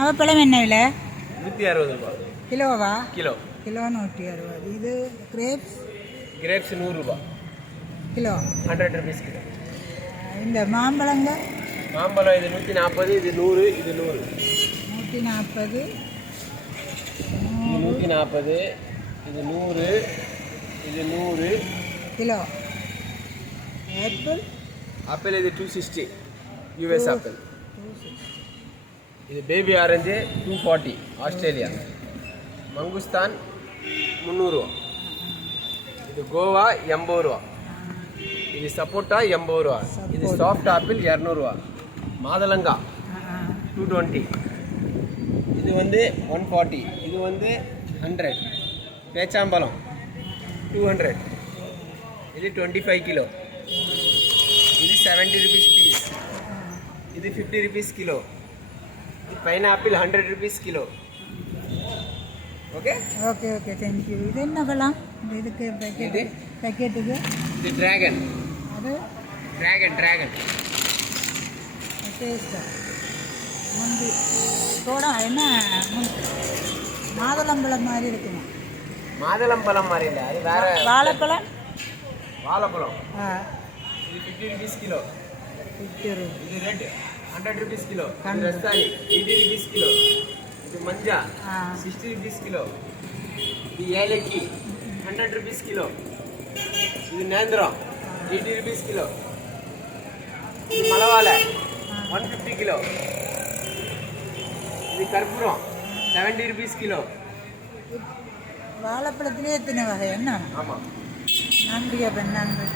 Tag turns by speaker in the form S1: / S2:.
S1: அவப்பழம் என்ன விலை?
S2: நூற்றி அறுபது ரூபா.
S1: கிலோவா?
S2: கிலோ.
S1: கிலோ நூற்றி அறுபது. இது கிரேப்ஸ்
S2: கிரேப்ஸ் நூறுரூபா.
S1: கிலோ.
S2: Hundred rupees kilo.
S1: இந்த மாம்பழங்க?
S2: மாம்பழம் இது நூற்றி நாற்பது இது நூறு இது நூறு.
S1: நூற்றி நாற்பது.
S2: இது நூற்றி நாற்பது இது நூறு இது நூறு.
S1: கிலோ. ஆப்பிள்
S2: ஆப்பிள் இது டூ சிக்ஸ்டி யூஎஸ் ஆப்பிள் இது baby orange two forty Australia mangosteen முந்நூறுரூவா இது கோவா எண்பது ரூபா. இது சப்போட்டா எண்பது ரூபா. இது சாஃப்ட் ஆப்பிள் இரநூறுவா மாதுளங்கா டூ டுவெண்ட்டி இது வந்து ஒன் ஃபார்ட்டி இது வந்து ஹண்ட்ரட் பேச்சாம்பழம் டூ ஹண்ட்ரட் இது டுவெண்ட்டி ஃபைவ் கிலோ. இது செவன்ட்டி ருபீஸ் பீஸ் இது fifty rupees kilo. Pineapple hundred rupees kilo okay
S1: okay okay thank you இது என்ன பழம் இந்த இதுக்கு பேக்கெட்
S2: இது?
S1: பேக்கெட்டுக்கு
S2: இது டிராகன்
S1: அது?
S2: டிராகன் டிராகன்
S1: டேஸ்ட்டு முந்தி. சோடா என்ன மாதுளம்பழம் மாதிரி இருக்குமா?
S2: மாதுளம்பழம் மாதிரி இல்லை. அது வேற
S1: வாழைப்பழம்?
S2: வாழைப்பழம்.
S1: ஆ.
S2: இது fifty rupees kilo
S1: fifty rupees
S2: இது ரெட் ஹண்ட்ரட் ருபீஸ் கிலோ இது
S1: Hundred.
S2: ரஸ்தாலி எயிட்டி ருபீஸ் கிலோ இது மஞ்சா
S1: ஆ
S2: சிக்ஸ்டி ருபீஸ் கிலோ இது ஏலக்கி ஹண்ட்ரட் ருபீஸ் கிலோ இது நேந்திரம் எயிட்டி ருபீஸ் கிலோ இது மலவாழை ஒன் ஃபிஃப்டி கிலோ இது கற்பூரம் செவன்ட்டி ருபீஸ் கிலோ
S1: வாழைப்பழத்துலேயே எத்தனை வகை? என்ன?
S2: ஆமாம்
S1: நன்றி அப்போ நன்றி.